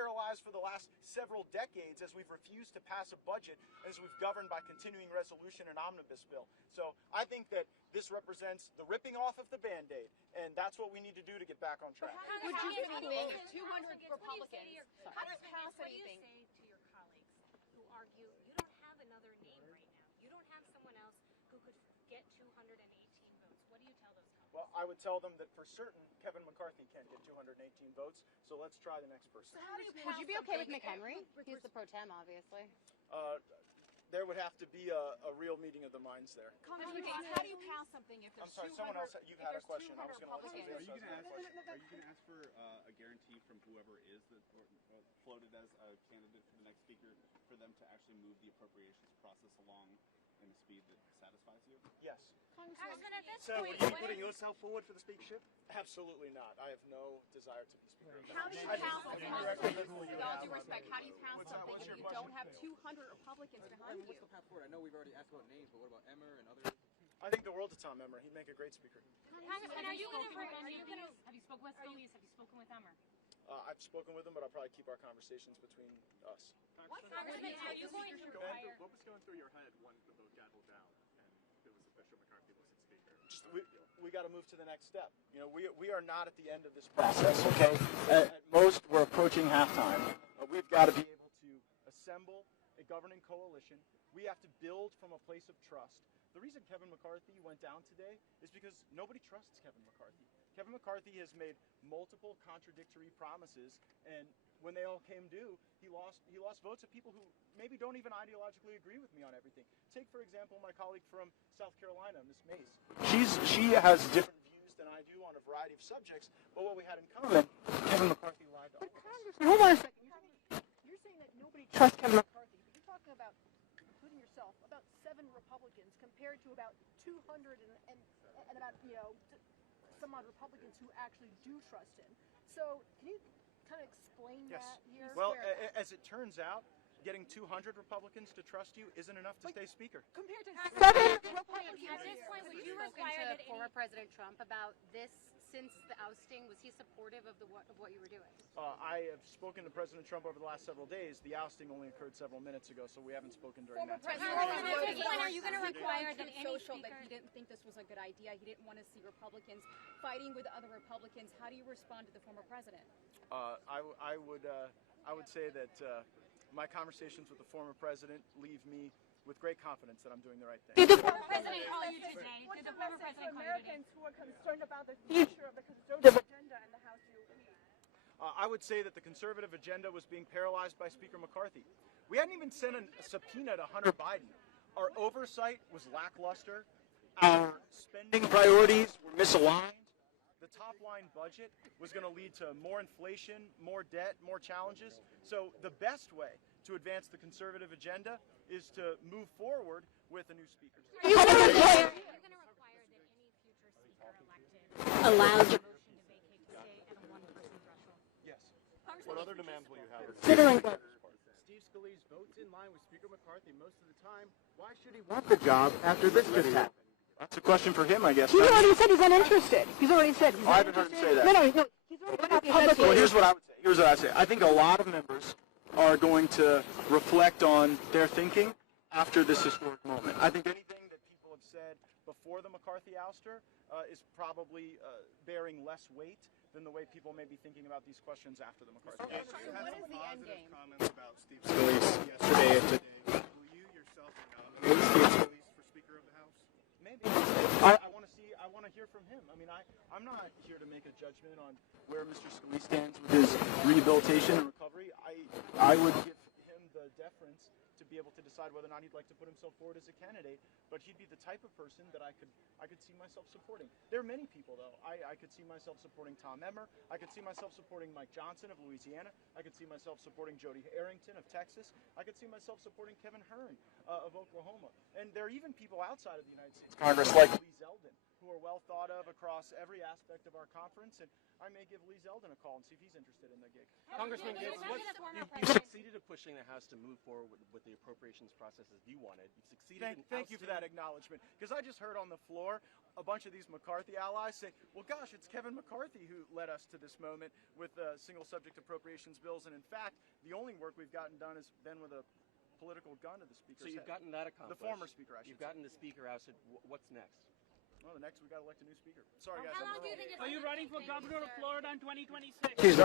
paralyzed for the last several decades as we've refused to pass a budget, as we've governed by continuing resolution and omnibus bill. So I think that this represents the ripping off of the Band-Aid, and that's what we need to do to get back on track. Would you give anything if 200 Republicans pass What do you anything? say to your colleagues who argue you don't have another name right now? You don't have someone else who could get 218 votes. What do you tell those colleagues? Well, I would tell them that for certain Kevin McCarthy can't get 218 votes, so let's try the next person. Would you be okay with McHenry? He's the pro tem, obviously. There would have to be a real meeting of the minds there. Congressman Gaetz, how do you pass something if there's I'm sorry, someone else, you've had a question. I was going to let somebody else Are you going ask a question. to ask for a guarantee from whoever is floated as a candidate for the next speaker for them to actually move the appropriations process along in a speed that satisfies you? Yes. Congressman, at this So, point, are you what putting yourself forward for the speakership? Absolutely not. I have no desire to be speaker. How do you pass something? With all due respect, how do you pass something if you don't have 200 Republicans behind you? What's the path forward? I know we've already asked about names, but what about Emmer and others? I think the world of Tom Emmer. He'd make a great speaker. Congressman, are you going to? Have you spoken with Scalise? Have you spoken with Emmer? I've spoken with him, but I'll probably keep our conversations between us. Congressman, are you going to require? What was going through your head when the vote gaveled down and it was official McCarthy was speaker? Just, we got to move to the next step. You know, we are not at the end of this process. Okay, at most we're approaching halftime. We've got to be able to assemble a governing coalition. We have to build from a place of trust. The reason Kevin McCarthy went down today is because nobody trusts Kevin McCarthy. Kevin McCarthy has made multiple contradictory promises, and when they all came due, he lost votes of people who maybe don't even ideologically agree with me on everything. Take, for example, my colleague from South Carolina, Ms. Mace. She has different views than I do on a variety of subjects, but what we had in common, Kevin McCarthy lied to all of us. Hold on a second. You're saying that nobody trusts Kevin McCarthy, but you're talking about, including yourself, about 7 Republicans compared to about 200 and about, some odd Republicans who actually do trust him. So can you kind of explain that here? Well, as it turns out, getting 200 Republicans to trust you isn't enough to stay speaker. Compared to 7 Republicans. At this point, would you spoken require to that former President Trump about this since the ousting? Was he supportive of what you were doing? I have spoken to President Trump over the last several days. The ousting only occurred several minutes ago, so we haven't spoken during that time. At this point, are you going to require that any social speaker? that he didn't think this was a good idea? He didn't want to see Republicans fighting with other Republicans. How do you respond to the former president? I would say that my conversations with the former president leave me with great confidence that I'm doing the right thing. Did the former president call you today? Did the former president call you today? Who are concerned about the future of the conservative agenda in the House do you lead? I would say that the conservative agenda was being paralyzed by Speaker McCarthy. We hadn't even sent a subpoena to Hunter Biden. Our oversight was lackluster. Our spending priorities were misaligned. The top-line budget was going to lead to more inflation, more debt, more challenges. So the best way to advance the conservative agenda is to move forward with a new speaker. Are you going to require that any future speaker elected allows a motion to vacate to stay at a one-person threshold? Yes. What other demands will you have? Steve Scalise votes in line with Speaker McCarthy most of the time. Why should he want the job after this just happened? That's a question for him, I guess. He's already said he's uninterested. He's already said he's I haven't heard him say that. No. He's already publicly. Well, here's what I would say. Here's what I say. I think a lot of members are going to reflect on their thinking after this historic moment. I think anything that people have said before the McCarthy ouster is probably bearing less weight than the way people may be thinking about these questions after the McCarthy ouster. So what is the end game? Comments about Steve Scalise yesterday and today. Will you yourself nominate Steve Scalise for Speaker of the House? Maybe. I want to hear from him. I mean, I'm not here to make a judgment on where Mr. Scalise stands with his rehabilitation and recovery. I would give him the deference to be able to decide whether or not he'd like to put himself forward as a candidate, but he'd be the type of person that I could see myself supporting. There are many people, though. I could see myself supporting Tom Emmer. I could see myself supporting Mike Johnson of Louisiana. I could see myself supporting Jody Arrington of Texas. I could see myself supporting Kevin Hearn of Oklahoma. And there are even people outside of the United States Congress, like Lee Zeldin, who are well thought of across every aspect of our conference, and I may give Lee Zeldin a call and see if he's interested in the gig. Congressman Gaetz, you succeeded at pushing the House to move forward with the appropriations process as you wanted. You succeeded. Thank you for that. that acknowledgement, because I just heard on the floor a bunch of these McCarthy allies say, well, gosh, it's Kevin McCarthy who led us to this moment with single subject appropriations bills, and in fact, the only work we've gotten done has been with a political gun to the speaker's So you've head. gotten that accomplished. The former speaker, I should You've gotten the speaker ousted. What's next? Well, the next we got to elect a new speaker. Sorry, guys. How long do you think it's Are you gonna running take? for governor of Sir? Florida in 2026? She's